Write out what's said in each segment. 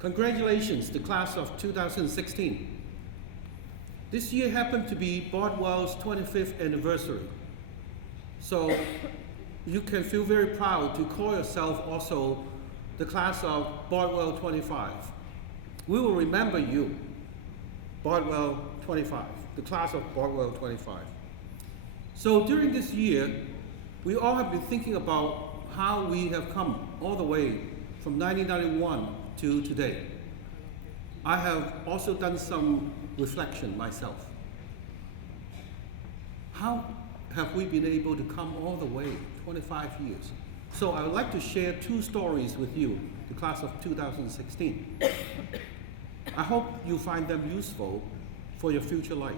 Congratulations, the class of 2016. This year happened to be Bodwell's 25th anniversary. So you can feel very proud to call yourself also the class of Bodwell 25. We will remember you, Bodwell 25, the class of Bodwell 25. So during this year, we all have been thinking about how we have come all the way from 1991 to today. I have also done some reflection myself. How have we been able to come all the way 25 years? So I would like to share two stories with you, the class of 2016. I hope you find them useful for your future life.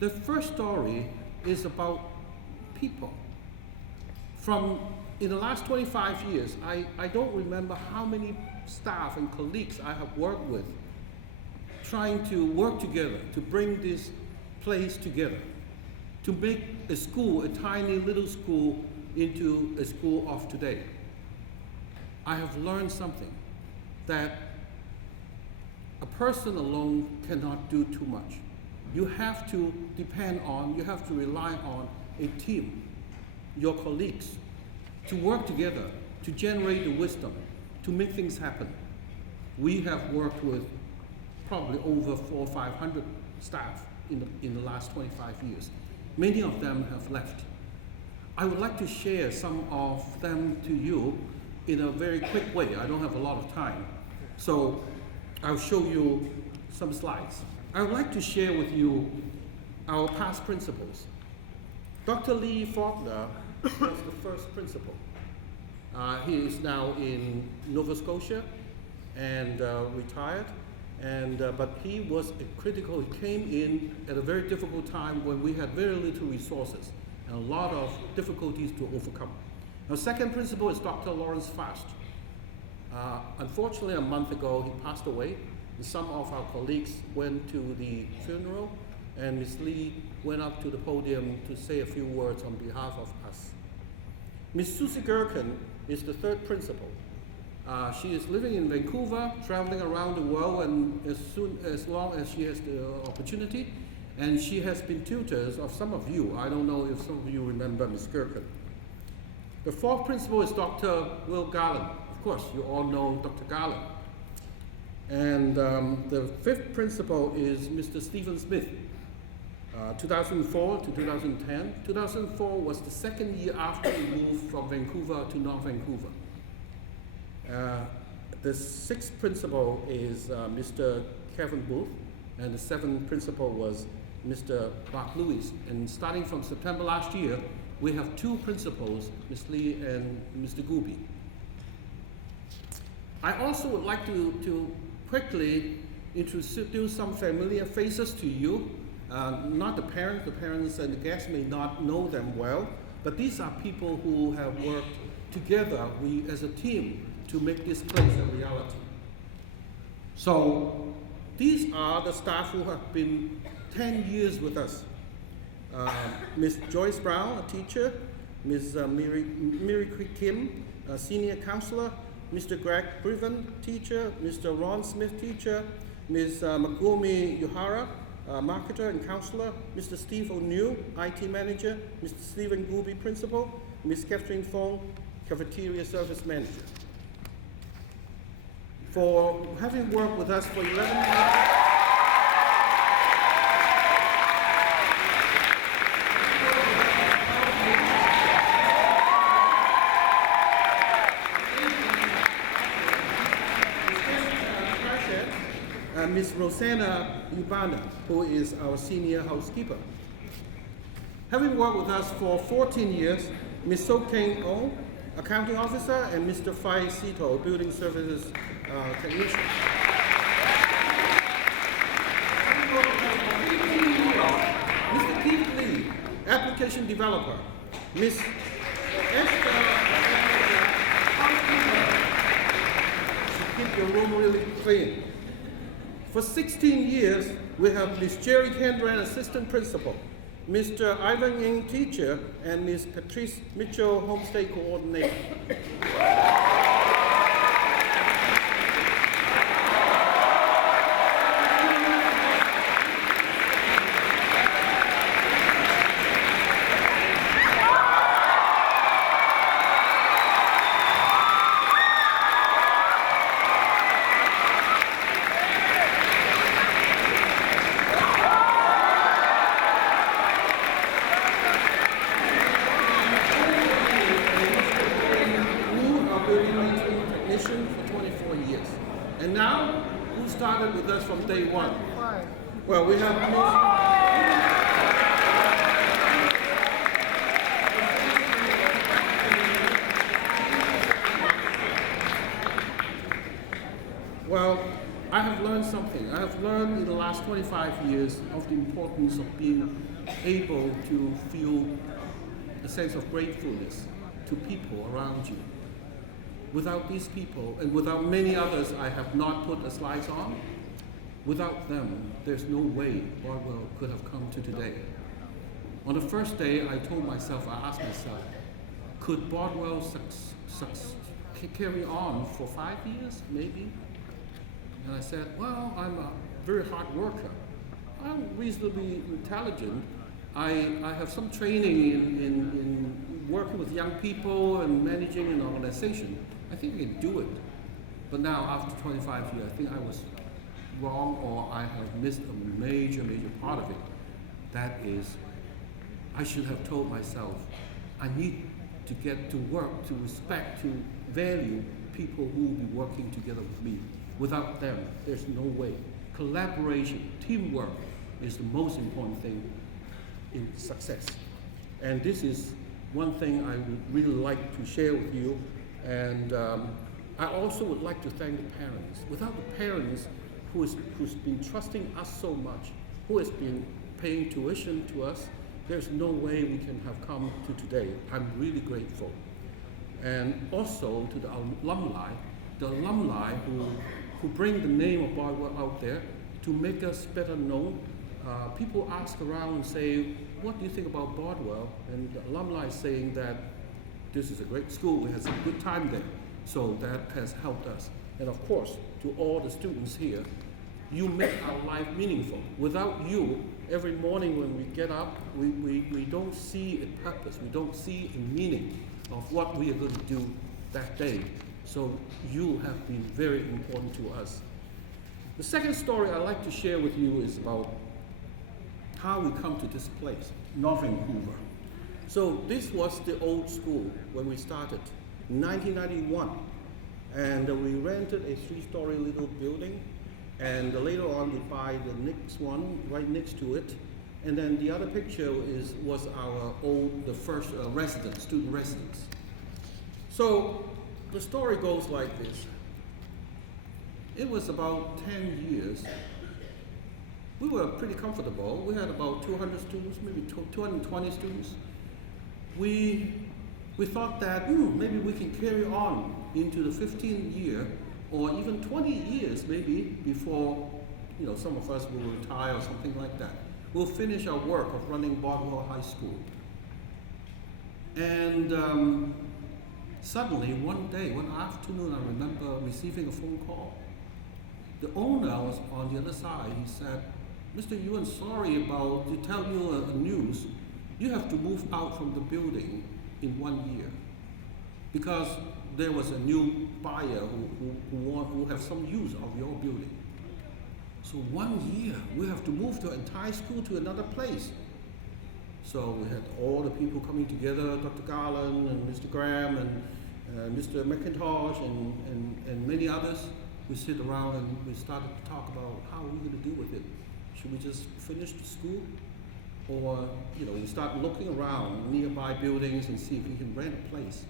The first story is about people. In the last 25 years, I don't remember how many staff and colleagues I have worked with trying to work together to bring this place together, to make a school, a tiny little school, into a school of today. I have learned something, that a person alone cannot do too much. You have to depend on, you have to rely on a team, your colleagues, to work together, to generate the wisdom, to make things happen. We have worked with probably over 400 or 500 staff in the last 25 years. Many of them have left. I would like to share some of them to you in a very quick way. I don't have a lot of time, so I'll show you some slides. I would like to share with you our past principals. Dr. Lee Faulkner was the first principal. He is now in Nova Scotia and retired, but he was critical. He came in at a very difficult time when we had very little resources and a lot of difficulties to overcome. Our second principal is Dr. Lawrence Fast. Unfortunately, a month ago, he passed away. Some of our colleagues went to the funeral, and Ms. Lee went up to the podium to say a few words on behalf of us. Ms. Susie Gherkin is the third principal. She is living in Vancouver, traveling around the world, and as long as she has the opportunity, and she has been tutors of some of you. I don't know if some of you remember Ms. Gherkin. The fourth principal is Dr. Will Garland. Of course, you all know Dr. Garland. And the fifth principal is Mr. Stephen Smith, 2004 to 2010. 2004 was the second year after we moved from Vancouver to North Vancouver. The sixth principal is Mr. Kevin Booth, and the seventh principal was Mr. Mark Lewis. And starting from September last year, we have two principals, Ms. Lee and Mr. Gooby. I also would like to quickly introduce some familiar faces to you. Not the parents and the guests may not know them well, but these are people who have worked together, we as a team, to make this place a reality. So these are the staff who have been 10 years with us. Ms. Joyce Brown, a teacher, Ms. Mary Kim, a senior counselor, Mr. Greg Briven, teacher, Mr. Ron Smith, teacher, Ms. Magumi Yuhara, marketer and counselor, Mr. Steve O'Neill, IT manager, Mr. Stephen Gooby, principal, Ms. Catherine Fong, cafeteria service manager. For having worked with us for 11 years, Ms. Rosanna Ubana, who is our senior housekeeper. Having worked with us for 14 years, Ms. So Keng Oh, accounting officer, and Mr. Fai Sito, building services technician. Mr. Keith Lee, application developer. Ms. Esther, keep your room really clean. For 16 years, we have Ms. Jerry Kendran, assistant principal, Mr. Ivan Ng, teacher, and Ms. Patrice Mitchell, homestay coordinator. started with us from day one. Well, we have Well, I have learned something. I have learned in the last 25 years of the importance of being able to feel a sense of gratefulness to people around you. Without these people, and without many others I have not put a slice on, without them, there's no way Bodwell could have come to today. On the first day, I asked myself, could Bodwell carry on for 5 years, maybe? And I said, well, I'm a very hard worker. I'm reasonably intelligent. I have some training in working with young people and managing an organization. I think I can do it. But now, after 25 years, I think I was wrong, or I have missed a major part of it. That is, I should have told myself, I need to get to work, to respect, to value people who will be working together with me. Without them, there's no way. Collaboration, teamwork is the most important thing in success. And this is one thing I would really like to share with you. And I also would like to thank the parents. Without the parents who's been trusting us so much, who has been paying tuition to us, there's no way we can have come to today. I'm really grateful. And also to the alumni who bring the name of Bodwell out there to make us better known. People ask around and say, what do you think about Bodwell? And the alumni is saying that this is a great school, we had some good time there. So that has helped us. And of course, to all the students here, you make our life meaningful. Without you, every morning when we get up, we don't see a purpose, we don't see a meaning of what we are going to do that day. So you have been very important to us. The second story I'd like to share with you is about how we come to this place, North Vancouver. So this was the old school when we started in 1991. And we rented a 3-story little building. And later on we buy the next one right next to it. And then the other picture was the first student residence. So the story goes like this. It was about 10 years. We were pretty comfortable. We had about 200 students, maybe 220 students. We thought that maybe we can carry on into the 15th year or even 20 years maybe before some of us will retire or something like that. We'll finish our work of running Bodwell High School. And suddenly, one day, one afternoon, I remember receiving a phone call. The owner was on the other side. He said, Mr. Yuen, sorry to tell you a news. You have to move out from the building in 1 year because there was a new buyer who have some use of your building. So 1 year, we have to move the entire school to another place. So we had all the people coming together, Dr. Garland and Mr. Graham and Mr. McIntosh and many others. We sit around and we started to talk about how we're going to do with it. Should we just finish the school? Or, we start looking around nearby buildings and see if we can rent a place.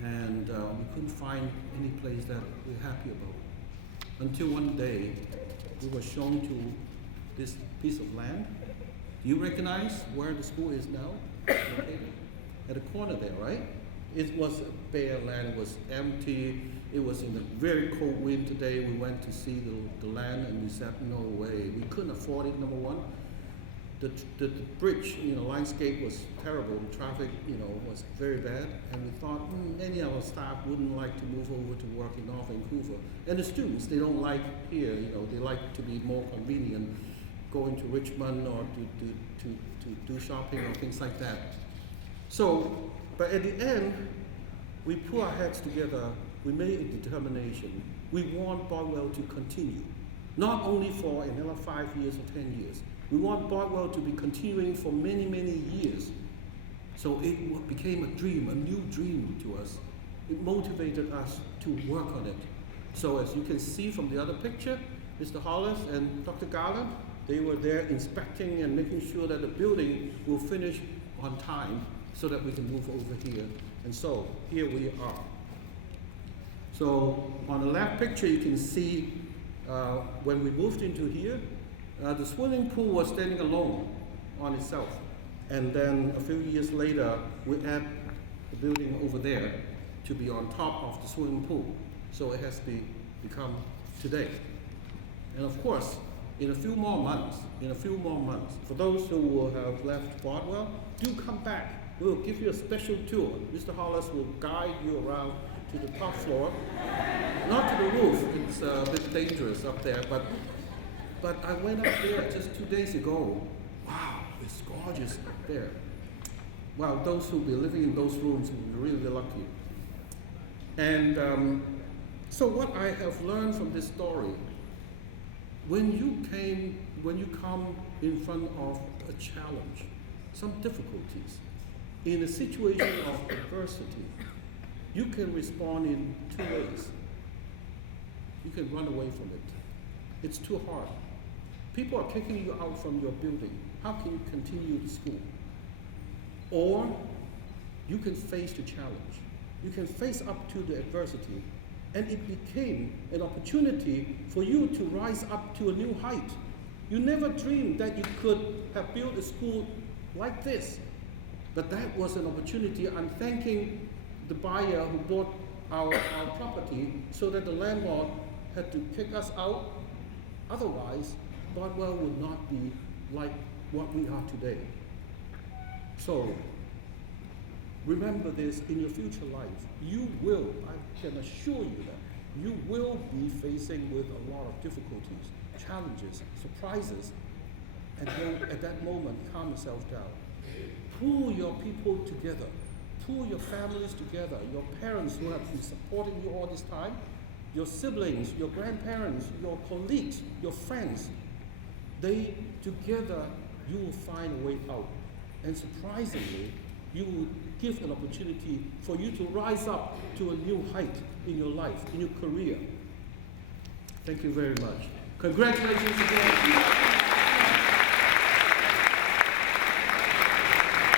And we couldn't find any place that we're happy about. Until one day, we were shown to this piece of land. Do you recognize where the school is now? Okay. At the corner there, right? It was bare land, it was empty. It was in a very cold winter day. We went to see the land and we said, no way. We couldn't afford it, number one. The bridge, landscape was terrible. The traffic, was very bad. And we thought, any of our staff wouldn't like to move over to work in North Vancouver. And the students, they don't like here, they like to be more convenient, going to Richmond or to do shopping or things like that. So, but at the end, we put our heads together, we made a determination. We want Bodwell to continue, not only for another 5 years or 10 years. We want Bodwell to be continuing for many, many years. So it became a dream, a new dream to us. It motivated us to work on it. So as you can see from the other picture, Mr. Hollis and Dr. Garland, they were there inspecting and making sure that the building will finish on time so that we can move over here. And so here we are. So on the left picture, you can see when we moved into here, the swimming pool was standing alone on itself. And then a few years later, we add the building over there to be on top of the swimming pool. So it has become today. And of course, in a few more months, for those who will have left Bodwell, do come back. We'll give you a special tour. Mr. Hollis will guide you around to the top floor. Not to the roof, it's a bit dangerous up there, but I went up there just 2 days ago. Wow, it's gorgeous up there. Well, those who'll be living in those rooms will be really lucky. And so what I have learned from this story, when you come in front of a challenge, some difficulties, in a situation of adversity, you can respond in two ways. You can run away from it. It's too hard. People are kicking you out from your building. How can you continue the school? Or you can face the challenge. You can face up to the adversity, and it became an opportunity for you to rise up to a new height. You never dreamed that you could have built a school like this, but that was an opportunity. I'm thanking the buyer who bought our property so that the landlord had to kick us out. Otherwise, Bodwell would not be like what we are today. So, remember this in your future life. You will, I can assure you that, you will be facing with a lot of difficulties, challenges, surprises, and then at that moment, calm yourself down. Pull your people together. Pull your families together, your parents who have been supporting you all this time, your siblings, your grandparents, your colleagues, your friends. They, together, you will find a way out. And surprisingly, you will give an opportunity for you to rise up to a new height in your life, in your career. Thank you very much. Congratulations again.